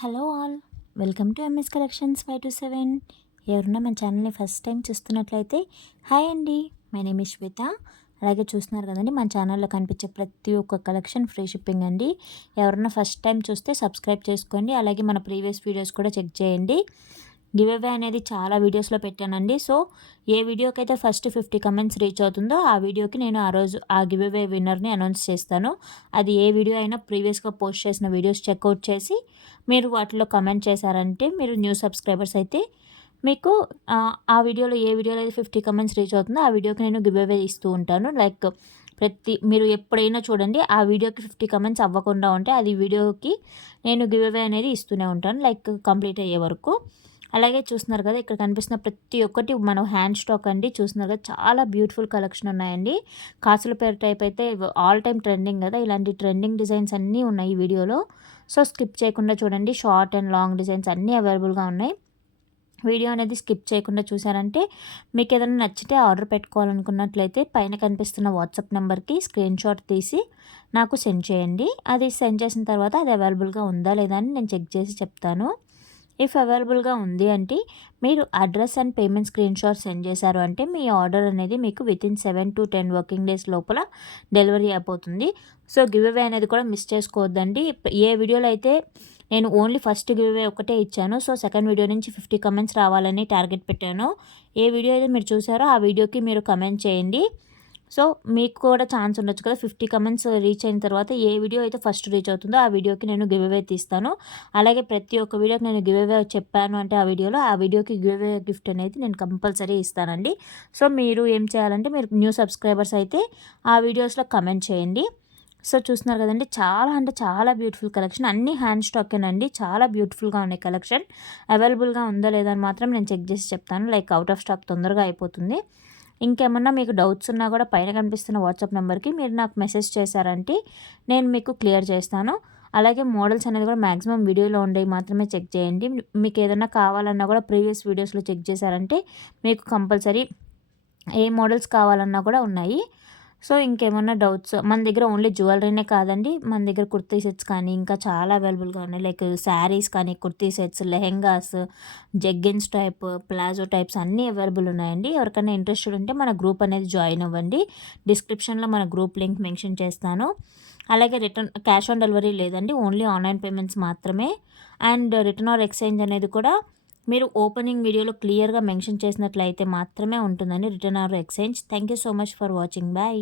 Hello all, welcome to MS collections 527. ఎవరున్నా మన ఛానల్ని ఫస్ట్ టైం చూస్తున్నట్లయితే హాయ్ అండి, మై నేమ్ ఇస్ శ్వేత. అలాగే చూస్తున్నారు కదండి, మన ఛానల్లో కనిపించే ప్రతి ఒక్క కలెక్షన్ ఫ్రీ షిప్పింగ్ అండి. ఎవరన్నా ఫస్ట్ టైం చూస్తే సబ్స్క్రైబ్ చేసుకోండి. అలాగే మన ప్రీవియస్ వీడియోస్ కూడా చెక్ చేయండి. గివ్ అవే అనేది చాలా వీడియోస్లో పెట్టానండి. సో ఏ వీడియోకి అయితే ఫస్ట్ 50 కమెంట్స్ రీచ్ అవుతుందో ఆ వీడియోకి నేను ఆ రోజు ఆ గివ్ అవే విన్నర్ని అనౌన్స్ చేస్తాను. అది ఏ వీడియో అయినా ప్రీవియస్గా పోస్ట్ చేసిన వీడియోస్ చెక్అవుట్ చేసి మీరు వాటిలో కమెంట్ చేశారంటే మీరు న్యూ సబ్స్క్రైబర్స్ అయితే మీకు ఆ వీడియోలో ఏ వీడియోలో అయితే 50 కమెంట్స్ రీచ్ అవుతుందో ఆ వీడియోకి నేను గివ్ అవే ఇస్తూ ఉంటాను. లైక్ మీరు ఎప్పుడైనా చూడండి, ఆ వీడియోకి 50 కమెంట్స్ అవ్వకుండా ఉంటే అది వీడియోకి నేను గివ్ అవే అనేది ఇస్తూనే ఉంటాను, లైక్ కంప్లీట్ అయ్యే వరకు. అలాగే చూస్తున్నారు కదా, ఇక్కడ కనిపిస్తున్న ప్రతి ఒక్కటి మనం హ్యాండ్ స్టాక్ అండి. చూస్తున్నారు కదా, చాలా బ్యూటిఫుల్ కలెక్షన్ ఉన్నాయండి. కాసుల పేరు టైప్ అయితే ఆల్ టైమ్ ట్రెండింగ్ కదా, ఇలాంటి ట్రెండింగ్ డిజైన్స్ అన్నీ ఉన్నాయి ఈ వీడియోలో. సో స్కిప్ చేయకుండా చూడండి. షార్ట్ అండ్ లాంగ్ డిజైన్స్ అన్నీ అవైలబుల్గా ఉన్నాయి. వీడియో అనేది స్కిప్ చేయకుండా చూసారంటే మీకు ఏదైనా నచ్చితే ఆర్డర్ పెట్టుకోవాలనుకున్నట్లయితే పైన కనిపిస్తున్న వాట్సాప్ నెంబర్కి స్క్రీన్ షాట్ తీసి నాకు సెండ్ చేయండి. అది సెండ్ చేసిన తర్వాత అది అవైలబుల్గా ఉందా లేదా అని నేను చెక్ చేసి చెప్తాను. ఇఫ్ అవైలబుల్గా ఉంది అంటే మీరు address and payment screen shot send చేశారు అంటే మీ ఆర్డర్ అనేది మీకు వితిన్ 7 to 10 వర్కింగ్ డేస్ లోపల డెలివరీ అయిపోతుంది. సో గివ్ అవే అనేది కూడా మిస్ చేసుకోవద్దండి. ఏ వీడియోలో అయితే నేను ఓన్లీ ఫస్ట్ గివ్ అవే ఒకటే ఇచ్చాను, సో సెకండ్ వీడియో నుంచి 50 కమెంట్స్ రావాలని టార్గెట్ పెట్టాను. ఏ వీడియో అయితే మీరు చూసారో ఆ వీడియోకి మీరు కమెంట్ చేయండి. సో మీకు కూడా ఛాన్స్ ఉండొచ్చు కదా, 50 కమెంట్స్ రీచ్ అయిన తర్వాత ఏ వీడియో అయితే ఫస్ట్ రీచ్ అవుతుందో ఆ వీడియోకి నేను గివ్ అవే తీస్తాను. అలాగే ప్రతి ఒక్క వీడియోకి నేను గివ్ అవే చెప్పాను అంటే ఆ వీడియోకి గివ్ అవే గిఫ్ట్ అనేది నేను కంపల్సరీ ఇస్తానండి. సో మీరు ఏం చేయాలంటే మీరు న్యూ సబ్స్క్రైబర్స్ అయితే ఆ వీడియోస్లో కమెంట్ చేయండి. సో చూస్తున్నారు కదండి, చాలా అంటే చాలా బ్యూటిఫుల్ కలెక్షన్. అన్ని హ్యాండ్ స్టాకేనండి, చాలా బ్యూటిఫుల్గా ఉన్నాయి కలెక్షన్. అవైలబుల్గా ఉందో లేదో అని మాత్రం నేను చెక్ చేసి చెప్తాను, లైక్ అవుట్ ఆఫ్ స్టాక్ తొందరగా అయిపోతుంది. ఇంకేమన్నా మీకు డౌట్స్ ఉన్నా కూడా పైన కనిపిస్తున్న వాట్సాప్ నెంబర్కి మీరు నాకు మెసేజ్ చేశారంటే నేను మీకు క్లియర్ చేస్తాను. అలాగే మోడల్స్ అనేది కూడా మ్యాక్సిమం వీడియోలో ఉండేవి మాత్రమే చెక్ చేయండి. మీకు ఏదైనా కావాలన్నా కూడా ప్రీవియస్ వీడియోస్లో చెక్ చేశారంటే మీకు కంపల్సరీ ఏ మోడల్స్ కావాలన్నా కూడా ఉన్నాయి. సో ఇంకేమన్నా డౌట్స్, మన దగ్గర ఓన్లీ జ్యువెలరీనే కాదండి, మన దగ్గర కుర్తీ సెట్స్ కానీ ఇంకా చాలా అవైలబుల్గా ఉన్నాయి. లైక్ శారీస్ కానీ, kurti sets, lehengas, jeggings type, palazzo types అన్నీ అవైలబుల్ ఉన్నాయండి. ఎవరికైనా ఇంట్రెస్టెడ్ ఉంటే మన గ్రూప్ అనేది జాయిన్ అవ్వండి. డిస్క్రిప్షన్లో మన గ్రూప్ లింక్ మెన్షన్ చేస్తాను. అలాగే రిటర్న్ క్యాష్ ఆన్ డెలివరీ లేదండి, ఓన్లీ ఆన్లైన్ పేమెంట్స్ మాత్రమే. అండ్ రిటర్న్ ఆర్ ఎక్స్చేంజ్ అనేది కూడా మీరు ఓపెనింగ్ వీడియోలో క్లియర్గా మెన్షన్ చేసినట్లయితే మాత్రమే ఉంటుందండి, return or exchange. Thank you so much for watching. Bye.